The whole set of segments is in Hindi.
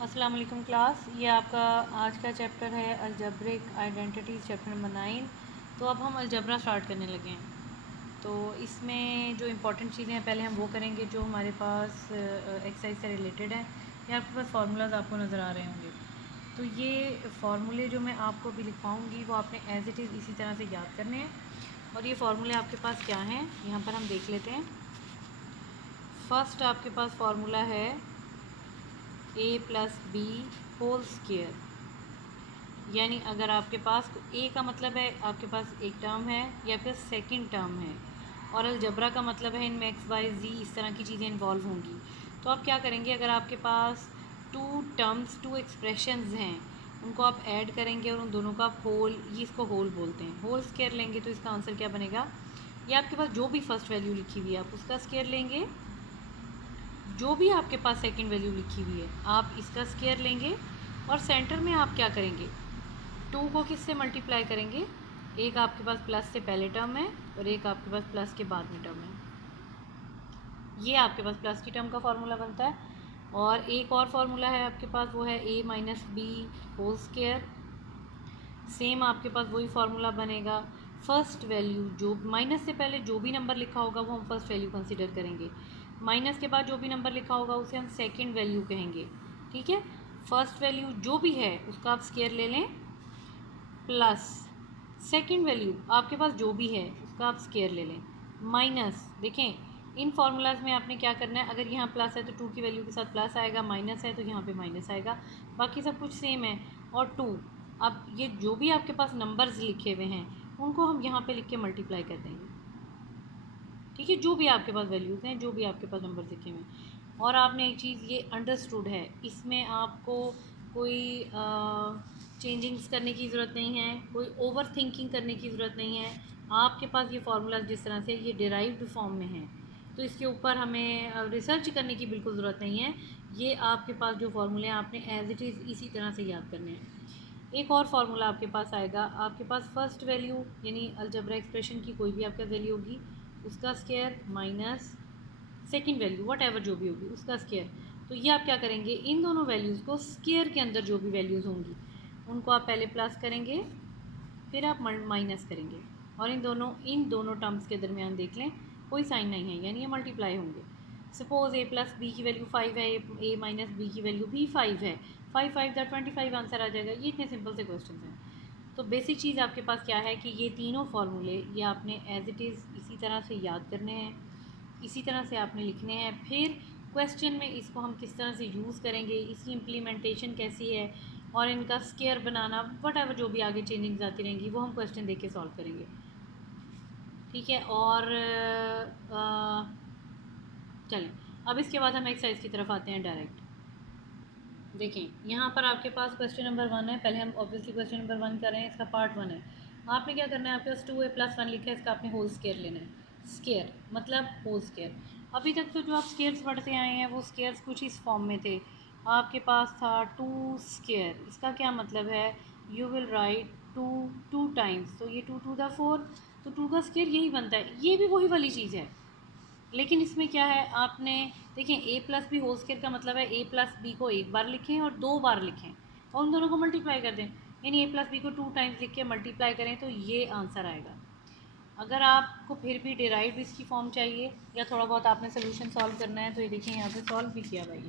अस्सलाम वालेकुम क्लास। ये आपका आज का चैप्टर है अलजब्रिक आइडेंटिटीज़, चैप्टर नंबर 9। तो अब हम अलजबरा स्टार्ट करने लगे हैं। तो इसमें जो इम्पोर्टेंट चीज़ें हैं पहले हम वो करेंगे जो हमारे पास एक्सरसाइज से रिलेटेड है। या आपके पास फार्मूलाज आपको नज़र आ रहे होंगे। तो ये फार्मूले जो मैं आपको भी लिखवाऊँगी वो आपने एज इट इज़ इसी तरह से याद करने हैं। और ये फार्मूले आपके पास क्या हैं यहाँ पर हम देख लेते हैं। फ़र्स्ट आपके पास फार्मूला है a plus B whole square. यानी अगर आपके पास a का मतलब है आपके पास एक टर्म है या फिर सेकंड टर्म है, और अलजबरा का मतलब है इनमें एक्स वाई जी इस तरह की चीज़ें इन्वॉल्व होंगी। तो आप क्या करेंगे, अगर आपके पास टू टर्म्स टू एक्सप्रेशंस हैं उनको आप ऐड करेंगे और उन दोनों का आप होल, ये इसको होल बोलते हैं, होल स्क्वायर लेंगे। तो इसका आंसर क्या बनेगा, ये आपके पास जो भी फर्स्ट वैल्यू लिखी हुई है आप उसका स्क्वायर लेंगे, जो भी आपके पास सेकंड वैल्यू लिखी हुई है आप इसका स्क्वायर लेंगे, और सेंटर में आप क्या करेंगे, टू को किससे मल्टीप्लाई करेंगे, एक आपके पास प्लस से पहले टर्म है और एक आपके पास प्लस के बाद में टर्म है। ये आपके पास प्लस की टर्म का फार्मूला बनता है। और एक और फार्मूला है आपके पास, वो है a minus B whole square. Same आपके पास वही फार्मूला बनेगा। फर्स्ट वैल्यू जो माइनस से पहले जो भी नंबर लिखा होगा वो हम फर्स्ट वैल्यू कंसीडर करेंगे, माइनस के बाद जो भी नंबर लिखा होगा उसे हम सेकंड वैल्यू कहेंगे। ठीक है, फर्स्ट वैल्यू जो भी है उसका आप स्क्वायर ले लें, प्लस सेकंड वैल्यू आपके पास जो भी है उसका आप स्क्वायर ले लें, माइनस। देखें इन फार्मूलाज में आपने क्या करना है, अगर यहाँ प्लस है तो टू की वैल्यू के साथ प्लस आएगा, माइनस है तो यहाँ पे माइनस आएगा, बाकी सब कुछ सेम है। और टू, अब ये जो भी आपके पास नंबर्स लिखे हुए हैं उनको हम यहाँ पे लिख के मल्टीप्लाई कर देंगे। ठीक है, जो भी आपके पास वैल्यूज़ हैं, जो भी आपके पास नंबर लिखे हुए हैं। और आपने एक चीज़ ये अंडरस्टूड है, इसमें आपको कोई चेंजिंग्स करने की ज़रूरत नहीं है, कोई ओवर थिंकिंग करने की ज़रूरत नहीं है। आपके पास ये फार्मूलाज जिस तरह से ये डिराइव्ड फॉर्म में हैं तो इसके ऊपर हमें रिसर्च करने की बिल्कुल ज़रूरत नहीं है। ये आपके पास जो फार्मूले हैं आपने एज इट इज़ इसी तरह से याद करने हैं। एक और फार्मूला आपके पास आएगा, आपके पास फर्स्ट वैल्यू यानी अलजबरा एक्सप्रेशन की कोई भी आपके वैल्यू होगी उसका square, minus second value what ever जो भी होगी उसका स्क्वायर। तो ये आप क्या करेंगे, इन दोनों वैल्यूज़ को स्क्वायर के अंदर जो भी वैल्यूज़ होंगी उनको आप पहले प्लस करेंगे, फिर आप माइनस करेंगे, और इन दोनों टर्म्स के दरमियान देख लें कोई साइन नहीं है, यानी ये मल्टीप्लाई होंगे। सपोज a प्लस बी की वैल्यू 5 है, a माइनस बी की वैल्यू भी 5 है, 5 5 दैट 25 आंसर आ जाएगा। ये इतने सिंपल से क्वेश्चन हैं। तो बेसिक चीज़ आपके पास क्या है कि ये तीनों फार्मूले ये आपने एज इट इज़ इसी तरह से याद करने हैं, इसी तरह से आपने लिखने हैं। फिर क्वेश्चन में इसको हम किस तरह से यूज़ करेंगे, इसकी इम्प्लीमेंटेशन कैसी है, और इनका स्केयर बनाना वट एवर जो भी आगे चेंजिंग्स आती रहेंगी वो हम क्वेश्चन देख के सॉल्व करेंगे। ठीक है, और चलें अब इसके बाद हम एक्सरसाइज की तरफ आते हैं डायरेक्ट। देखें यहाँ पर आपके पास क्वेश्चन नंबर 1 है, पहले हम ऑब्वियसली क्वेश्चन नंबर 1 कर रहे हैं, इसका पार्ट 1 है। आपने क्या करना है, आपके पास 2a प्लस 1 लिखा है, इसका आपने होल स्केयर लेना है। स्केयर मतलब होल स्केयर। अभी तक तो जो आप स्केयर्स पढ़ते आए हैं वो स्केयर्स कुछ इस फॉर्म में थे। आपके पास था 2 स्केयर, इसका क्या मतलब है, यू विल राइट 2 2 टाइम्स, तो ये 2 टू द 4, तो 2 का स्केयर यही बनता है। ये भी वही वाली चीज़ है, लेकिन इसमें क्या है, आपने देखें ए प्लस बी होल स्क्वायर का मतलब है ए प्लस बी को एक बार लिखें और दो बार लिखें और उन दोनों को मल्टीप्लाई कर दें, यानी ए प्लस बी को 2 टाइम्स लिख के मल्टीप्लाई करें तो ये आंसर आएगा। अगर आपको फिर भी डिराइव्ड इसकी फॉर्म चाहिए या थोड़ा बहुत आपने सोल्यूशन सॉल्व करना है तो ये देखें यहाँ पे सॉल्व भी किया भाई,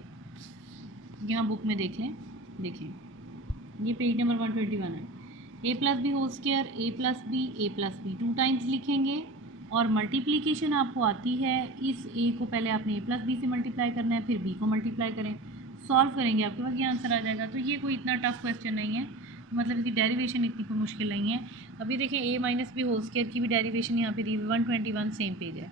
यहाँ बुक में देख लें, देखें ये पेज नंबर 121 है। ए प्लस बी होल स्क्वायर, ए प्लस बी 2 टाइम्स लिखेंगे, और मल्टीप्लिकेशन आपको आती है, इस ए को पहले आपने ए प्लस बी से मल्टीप्लाई करना है, फिर बी को मल्टीप्लाई करें, सॉल्व करेंगे, आपके पास ये आंसर आ जाएगा। तो ये कोई इतना टफ क्वेश्चन नहीं है, मतलब इसकी डेरिवेशन इतनी कोई मुश्किल नहीं है। अभी देखें ए माइनस बी होल स्क्वायर की भी डेरिवेशन यहाँ पे दी 121 सेम पेज है।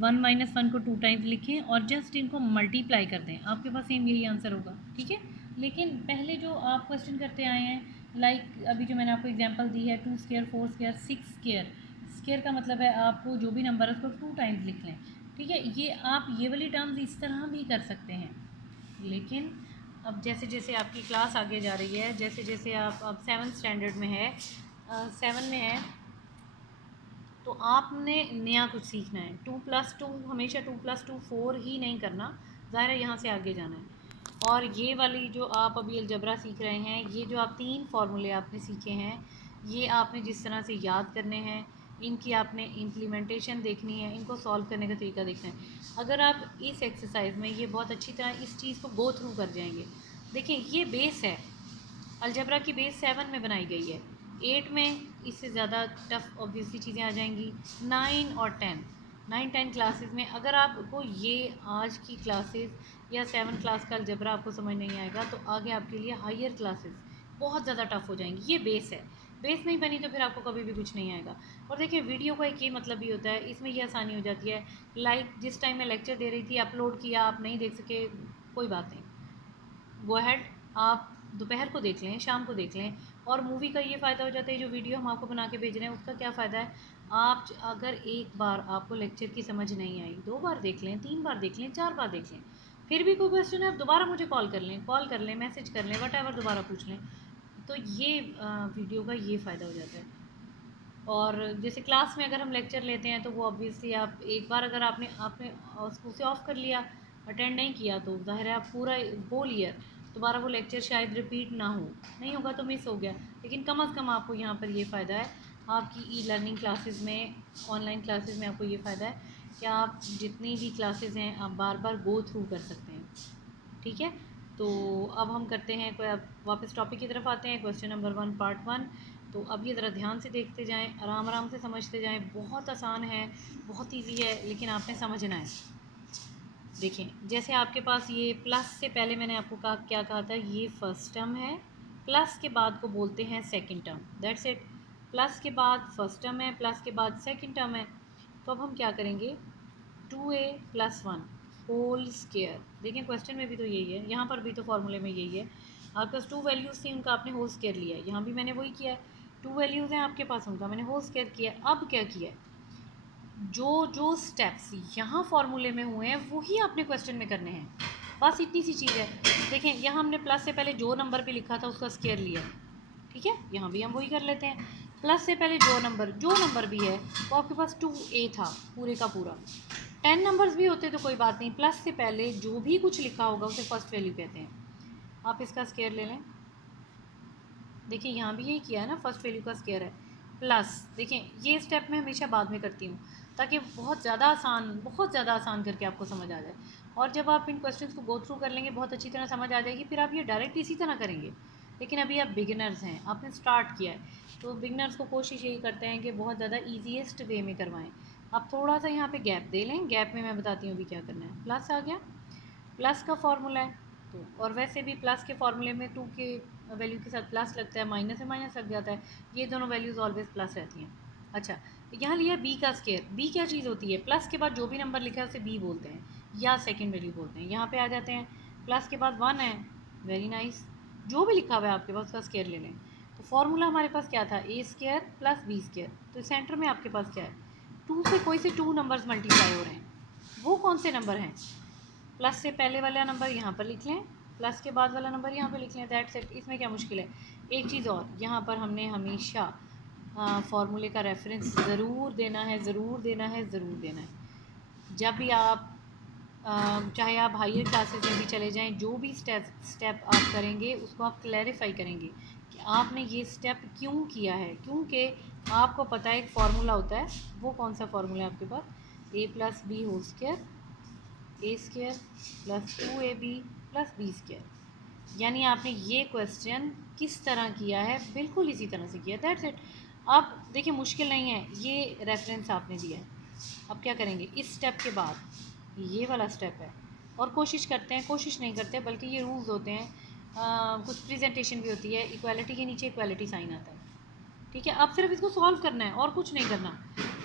1 माइनस 1 को 2 टाइम्स लिखें और जस्ट इनको मल्टीप्लाई कर दें, आपके पास सेम यही आंसर होगा। ठीक है, लेकिन पहले जो आप क्वेश्चन करते आए हैं, लाइक अभी जो मैंने आपको एग्जांपल दी है 2 स्क्वायर 4 स्क्वायर 6 स्क्वायर, स्क्वायर का मतलब है आपको जो भी नंबर है उसको 2 टाइम्स लिख लें। ठीक है, ये आप ये वाली टर्म्स इस तरह भी कर सकते हैं, लेकिन अब जैसे जैसे आपकी क्लास आगे जा रही है, जैसे जैसे आप अब 7th स्टैंडर्ड में है, 7 में है, तो आपने नया कुछ सीखना है। 2 + 2 हमेशा 2 + 2 4 ही नहीं करना, ज़ाहिर है यहाँ से आगे जाना है। और ये वाली जो आप अभी अलजबरा सीख रहे हैं, ये जो आप 3 फार्मूले आपने सीखे हैं, ये आपने जिस तरह से याद करने हैं, इनकी आपने इम्प्लीमेंटेशन देखनी है, इनको सॉल्व करने का तरीका देखना है। अगर आप इस एक्सरसाइज में ये बहुत अच्छी तरह इस चीज़ को गो थ्रू कर जाएंगे, देखिए ये बेस है, अलजबरा की बेस 7 में बनाई गई है, 8 में इससे ज़्यादा टफ ऑब्वियसली चीज़ें आ जाएंगी। 9 और 10, 9-10 क्लासेस में अगर आपको ये आज की क्लासेस या 7 क्लास का अलजबरा आपको समझ नहीं आएगा, तो आगे आपके लिए हायर क्लासेस बहुत ज़्यादा टफ हो जाएंगी। ये बेस है, बेस नहीं बनी तो फिर आपको कभी भी कुछ नहीं आएगा। और देखिए वीडियो का एक ये मतलब भी होता है, इसमें ये आसानी हो जाती है, लाइक जिस टाइम मैं लेक्चर दे रही थी अपलोड किया, आप नहीं देख सके, कोई बात नहीं, गो अहेड, आप दोपहर को देख लें, शाम को देख लें। और मूवी का ये फ़ायदा हो जाता है, जो वीडियो हम आपको बना के भेज रहे हैं उसका क्या फ़ायदा है, आप अगर एक बार आपको लेक्चर की समझ नहीं आई, 2 बार देख लें, 3 बार देख लें, 4 बार देख लें, फिर भी कोई क्वेश्चन है आप दोबारा मुझे कॉल कर लें, मैसेज कर लें, वट दोबारा पूछ लें। तो ये वीडियो का ये फ़ायदा हो जाता है। और जैसे क्लास में अगर हम लेक्चर लेते हैं, तो वो ऑब्वियसली आप एक बार अगर आपने आपने उसे ऑफ़ कर लिया, अटेंड नहीं किया, तो ज़ाहिर है आप पूरा होल ईयर दोबारा वो लेक्चर शायद रिपीट ना हो, नहीं होगा तो मिस हो गया। लेकिन कम से कम आपको यहाँ पर ये फ़ायदा है, आपकी ई लर्निंग क्लासेस में, ऑनलाइन क्लासेस में आपको ये फ़ायदा है कि आप जितनी भी क्लासेस हैं आप बार बार गो थ्रू कर सकते हैं। ठीक है, तो अब हम करते हैं, कोई अब वापस टॉपिक की तरफ आते हैं, क्वेश्चन नंबर 1 पार्ट 1। तो अब ये ज़रा ध्यान से देखते जाएं, आराम आराम से समझते जाएं, बहुत आसान है, बहुत इजी है, लेकिन आपने समझना है। देखें, जैसे आपके पास ये प्लस से पहले मैंने आपको कहा, क्या कहा था, ये फर्स्ट टर्म है, प्लस के बाद को बोलते हैं second term, that's it. Plus के बाद फर्स्ट टर्म है, प्लस के बाद सेकंड टर्म है। तो अब हम क्या करेंगे, 2a + 1 होल स्केयर। देखें क्वेश्चन में भी तो यही है, यहाँ पर भी तो फॉर्मूले में यही है, आपके पास 2 वैल्यूज़ थी, उनका आपने होल स्केयर लिया है, यहाँ भी मैंने वही किया है, 2 वैल्यूज़ हैं आपके पास, उनका मैंने होल स्केयर किया है। अब क्या किया है, जो जो स्टेप्स यहाँ फार्मूले में हुए हैं वही आपने क्वेश्चन में करने हैं, बस इतनी सी चीज़ है। देखें यहाँ हमने प्लस से पहले जो नंबर पे लिखा था उसका स्केयर लिया, ठीक है, यहाँ भी हम वही कर लेते हैं। प्लस से पहले जो नंबर भी है, वो आपके पास 2a था पूरे का पूरा। 10 नंबर्स भी होते तो कोई बात नहीं, प्लस से पहले जो भी कुछ लिखा होगा उसे फर्स्ट वैल्यू कहते हैं। आप इसका स्केयर ले लें, देखिए यहाँ भी यही किया है ना, फर्स्ट वैल्यू का स्केयर है प्लस। देखिए ये स्टेप मैं हमेशा बाद में करती हूँ, ताकि बहुत ज़्यादा आसान करके आपको समझ आ जाए। और जब आप इन क्वेश्चंस को गो थ्रू कर लेंगे, बहुत अच्छी तरह समझ आ जाएगी, फिर आप ये डायरेक्ट इसी तरह करेंगे। लेकिन अभी आप बिगिनर्स हैं, आपने स्टार्ट किया है, तो बिगिनर्स को कोशिश यही करते हैं कि बहुत ज़्यादा ईजीएस्ट वे में करवाएं। आप थोड़ा सा यहाँ पे गैप दे लें, गैप में मैं बताती हूँ अभी क्या करना है। प्लस आ गया, प्लस का फार्मूला है, तो और वैसे भी प्लस के फार्मूले में 2 के वैल्यू के साथ प्लस लगता है, माइनस से माइनस लग जाता है, ये दोनों वैल्यूज़ ऑलवेज प्लस रहती हैं। अच्छा, यहाँ लिया बी का स्केयर, बी क्या चीज़ होती है, प्लस के बाद जो भी नंबर लिखा है उसे बी बोलते हैं या सेकेंड वैल्यू बोलते हैं। यहाँ पे आ जाते हैं, प्लस के बाद 1 है, वेरी नाइस, जो भी लिखा हुआ है आपके पास उसका स्केयर ले लें। तो फार्मूला हमारे पास क्या था, ए स्केयर प्लस बी स्केयर। तो सेंटर में आपके पास क्या है, 2 से कोई से 2 नंबर्स मल्टीप्लाई हो रहे हैं, वो कौन से नंबर हैं, प्लस से पहले वाला नंबर यहाँ पर लिख लें, प्लस के बाद वाला नंबर यहाँ पे लिख लें, दैट्स इट। इसमें क्या मुश्किल है। एक चीज़ और, यहाँ पर हमने हमेशा फार्मूले का रेफरेंस ज़रूर देना है, ज़रूर देना है, ज़रूर देना है। जब भी आप चाहे आप हायर क्लासेस में भी चले जाएं, जो भी स्टेप आप करेंगे उसको आप क्लैरिफाई करेंगे कि आपने ये स्टेप क्यों किया है, क्योंकि आपको पता है एक फार्मूला होता है, वो कौन सा फार्मूला है आपके पास, a + b whole square, A square plus 2ab plus B square. यानी आपने ये क्वेश्चन किस तरह किया है, बिल्कुल इसी तरह से किया, दैट्स इट। अब देखिए मुश्किल नहीं है, ये रेफरेंस आपने दिया है। अब क्या करेंगे, इस स्टेप के बाद ये वाला स्टेप है, और कोशिश करते हैं, कोशिश नहीं करते बल्कि ये रूल्स होते हैं, कुछ प्रेजेंटेशन भी होती है, इक्वालिटी के नीचे इक्वालिटी साइन आता है, ठीक है। अब सिर्फ इसको सॉल्व करना है और कुछ नहीं करना,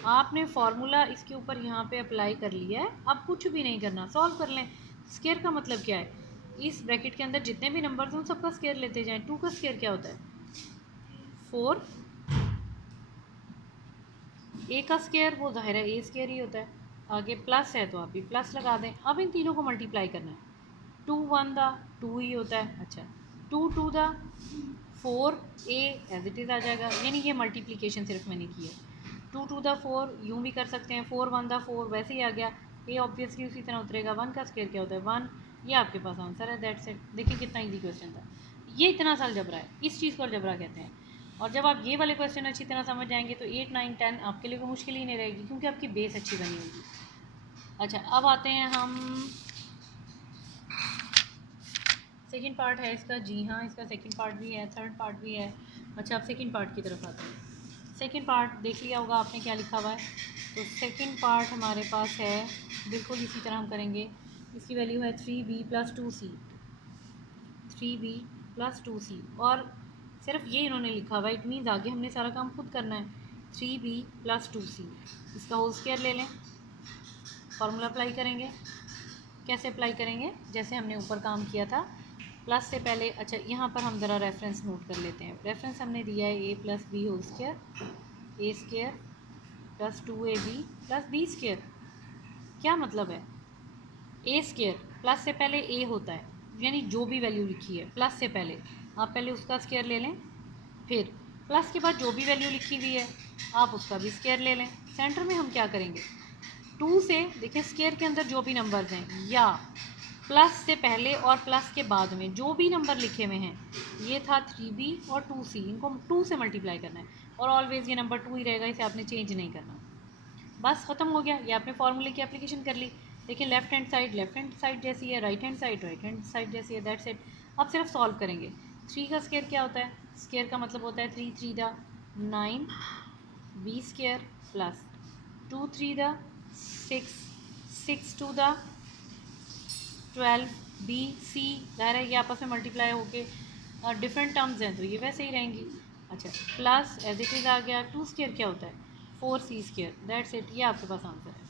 आपने फार्मूला इसके ऊपर यहाँ पे अप्लाई कर लिया है, अब कुछ भी नहीं करना, सॉल्व कर लें। स्केयर का मतलब क्या है, इस ब्रैकेट के अंदर जितने भी नंबर्स हैं उन सबका स्केयर लेते जाएं। 2 का स्केयर क्या होता है, 4, ए का स्केयर वो ज़ाहिर है ए स्केयर ही होता है, आगे प्लस है तो आप भी प्लस लगा दें। अब इन तीनों को मल्टीप्लाई करना है, 2 1 दा 2 ही होता है, अच्छा 2 2 दा 4, ए एज इट इज़ आ जाएगा, यानी ये मल्टीप्लिकेशन सिर्फ मैंने की है। 2 2 दा 4 यूँ भी कर सकते हैं, 4 1 दा 4 वैसे ही आ गया, ए ऑब्वियसली उसी तरह उतरेगा। 1 का स्केयर क्या होता है, 1, ये आपके पास आंसर है, दैट्स इट। देखिए कितना इजी क्वेश्चन था। ये इतना सा अलजबरा है, इस चीज़ को अलजबरा कहते हैं। और जब आप ये वाले क्वेश्चन अच्छी तरह समझ जाएंगे तो 8, 9, 10 आपके लिए कोई मुश्किल ही नहीं रहेगी, क्योंकि आपकी बेस अच्छी बनी होगी। अच्छा, अब आते हैं हम सेकंड पार्ट है इसका। जी हाँ, इसका सेकंड पार्ट भी है, थर्ड पार्ट भी है। अच्छा, अब सेकंड पार्ट की तरफ आते हैं। सेकंड पार्ट देख लिया होगा आपने क्या लिखा हुआ है। तो सेकंड पार्ट हमारे पास है बिल्कुल इसी तरह हम करेंगे। इसकी वैल्यू है 3b+2c, 3b+2c। और सिर्फ ये इन्होंने लिखा हुआ है, इट मीन्स आगे हमने सारा काम खुद करना है। 3b+2c, इसका होल स्क्वायर ले लें, फार्मूला अप्लाई करेंगे। कैसे अप्लाई करेंगे? जैसे हमने ऊपर काम किया था, प्लस से पहले। अच्छा, यहाँ पर हम ज़रा रेफरेंस नोट कर लेते हैं। रेफरेंस हमने दिया है a+b whole square, a² + 2ab+b²। क्या मतलब है? a² प्लस से पहले a होता है, यानी जो भी वैल्यू लिखी है प्लस से पहले, आप पहले उसका स्क्वायर ले लें। फिर प्लस के बाद जो भी वैल्यू लिखी हुई है आप उसका भी स्क्वायर ले लें। सेंटर में हम क्या करेंगे? 2 से, देखिए स्क्वायर के अंदर जो भी नंबर्स हैं, या प्लस से पहले और प्लस के बाद में जो भी नंबर लिखे हुए हैं, ये था 3b और 2c, इनको 2 से मल्टीप्लाई करना है। और ऑलवेज़ ये नंबर 2 ही रहेगा, इसे आपने चेंज नहीं करना। बस ख़त्म हो गया, ये आपने फार्मूले की एप्लीकेशन कर ली। देखिए लेफ्ट हैंड साइड जैसी है, राइट हैंड साइड जैसी है, दैट्स इट। अब सिर्फ सॉल्व करेंगे। 3 का स्क्वायर क्या होता है? स्क्वायर का मतलब होता है 3 3 दा 9 b² प्लस 2 3 दा 6 6 2 दा 12 b/c। ज़ाहिर है ये आपस में मल्टीप्लाई होके डिफरेंट टर्म्स हैं तो ये वैसे ही रहेंगी। अच्छा, प्लस एज इट इज़ आ गया। 2² क्या होता है? 4c², that's it. ये आपके पास आंसर है।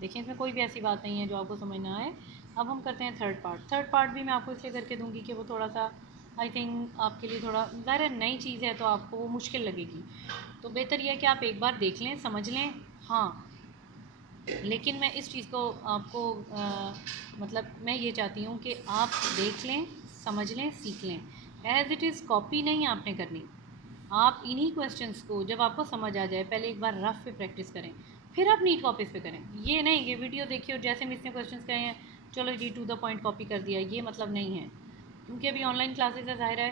देखिए इसमें कोई भी ऐसी बात नहीं है जो आपको समझ ना आए। अब हम करते हैं थर्ड पार्ट। थर्ड पार्ट भी मैं आपको इसलिए करके दूंगी कि वो थोड़ा सा, आई थिंक आपके लिए थोड़ा ज़ाहिर है नई चीज़ है तो आपको वो मुश्किल लगेगी। तो बेहतर यह है कि आप एक बार देख लें, समझ लें। हाँ, लेकिन मैं इस चीज़ को आपको मतलब मैं ये चाहती हूँ कि आप देख लें, समझ लें, सीख लें। एज़ इट इज़ कॉपी नहीं आपने करनी। आप इन्हीं क्वेश्चंस को जब आपको समझ आ जाए, पहले एक बार रफ पे प्रैक्टिस करें, फिर आप नीट कॉपीज़ पे करें। ये नहीं कि वीडियो देखिए और जैसे मिस ने क्वेश्चंस कहे हैं चलो जी टू द पॉइंट कॉपी कर दिया, ये मतलब नहीं है। क्योंकि अभी ऑनलाइन क्लासेस है, ज़ाहिर है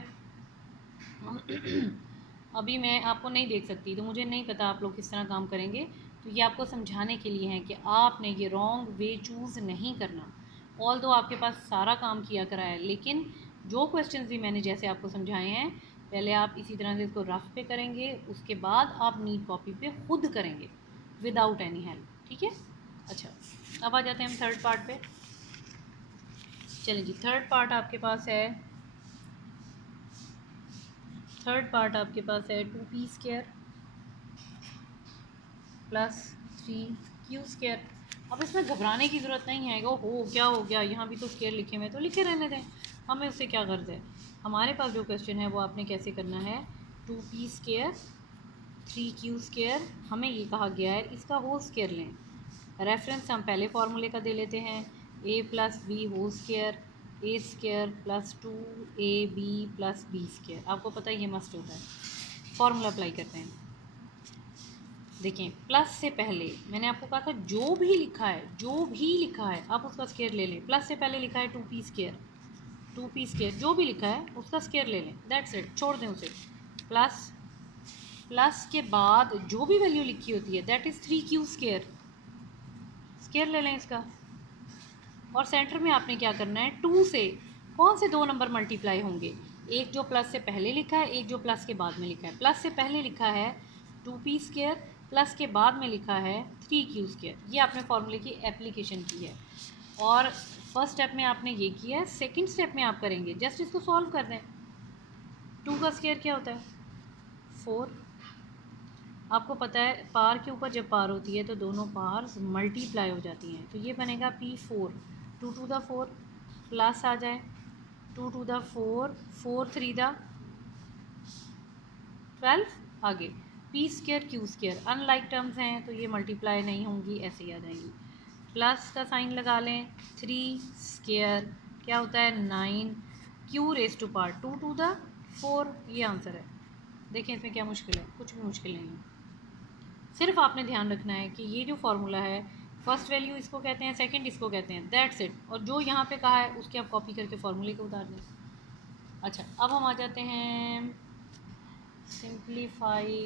अभी मैं आपको नहीं देख सकती, तो मुझे नहीं पता आप लोग किस तरह काम करेंगे। तो ये आपको समझाने के लिए है कि आपने ये रॉन्ग वे चूज़ नहीं करना। ऑल दो आपके पास सारा काम किया करा है, लेकिन जो क्वेश्चन भी मैंने जैसे आपको समझाए हैं, पहले आप इसी तरह से इसको रफ पे करेंगे, उसके बाद आप नीट कॉपी पे खुद करेंगे विदाउट एनी हेल्प, ठीक है। अच्छा, अब आ जाते हैं हम थर्ड पार्ट पे। चलिए जी, थर्ड पार्ट आपके पास है, थर्ड पार्ट आपके पास है 2p² प्लस 3q²। अब इसमें घबराने की ज़रूरत नहीं है। हो क्या हो गया, यहाँ भी तो स्क्वायर लिखे हुए हैं तो लिखे रहने दें, हमें उससे क्या गर्ज है। हमारे पास जो क्वेश्चन है वो आपने कैसे करना है, 2p² 3q², हमें ये कहा गया है इसका होल स्क्वायर लें। रेफरेंस हम पहले फार्मूले का दे लेते हैं, a+b whole square, a² plus 2ab+b²। आपको पता है ये मस्ट होता है। फार्मूला अप्लाई करते हैं। देखें, प्लस से पहले मैंने आपको कहा था जो भी लिखा है, जो भी लिखा है आप उसका स्क्वायर ले लें। प्लस से पहले लिखा है 2p², 2p², जो भी लिखा है उसका स्क्वायर ले लें, दैट्स इट, छोड़ दें उसे। प्लस प्लस के बाद जो भी वैल्यू लिखी होती है दैट इज़ 3q², स्क्वायर ले लें इसका। और सेंटर में आपने क्या करना है, 2 से कौन से दो नंबर मल्टीप्लाई होंगे? एक जो प्लस से पहले लिखा है, एक जो प्लस के बाद में लिखा है। प्लस से पहले लिखा है 2p², प्लस के बाद में लिखा है 3q²। ये आपने फार्मूले की एप्लीकेशन की है और फर्स्ट स्टेप में आपने ये किया है। सेकंड स्टेप में आप करेंगे, जस्ट इसको सॉल्व कर दें। 2 का स्क्वायर क्या होता है? 4। आपको पता है पार के ऊपर जब पार होती है तो दोनों पार्स मल्टीप्लाई हो जाती हैं, तो ये बनेगा p4, 2 टू द 4 प्लस आ जाए 2 टू द 4, 4 3 द 12, आगे p² q²। अनलाइक टर्म्स हैं तो ये मल्टीप्लाई नहीं होंगी, ऐसे ही आ जाएंगी। प्लस का साइन लगा लें, 3² क्या होता है 9, q⁻² 2 टू द 4, ये आंसर है। देखें इसमें क्या मुश्किल है, कुछ भी मुश्किल नहीं है। सिर्फ आपने ध्यान रखना है कि ये जो फार्मूला है फर्स्ट वैल्यू इसको कहते हैं, सेकंड इसको कहते हैं, दैट्स इट। और जो यहाँ पे कहा है उसके आप कॉपी करके फॉर्मूले को उतार दें। अच्छा, अब हम आ जाते हैं सिंप्लीफाई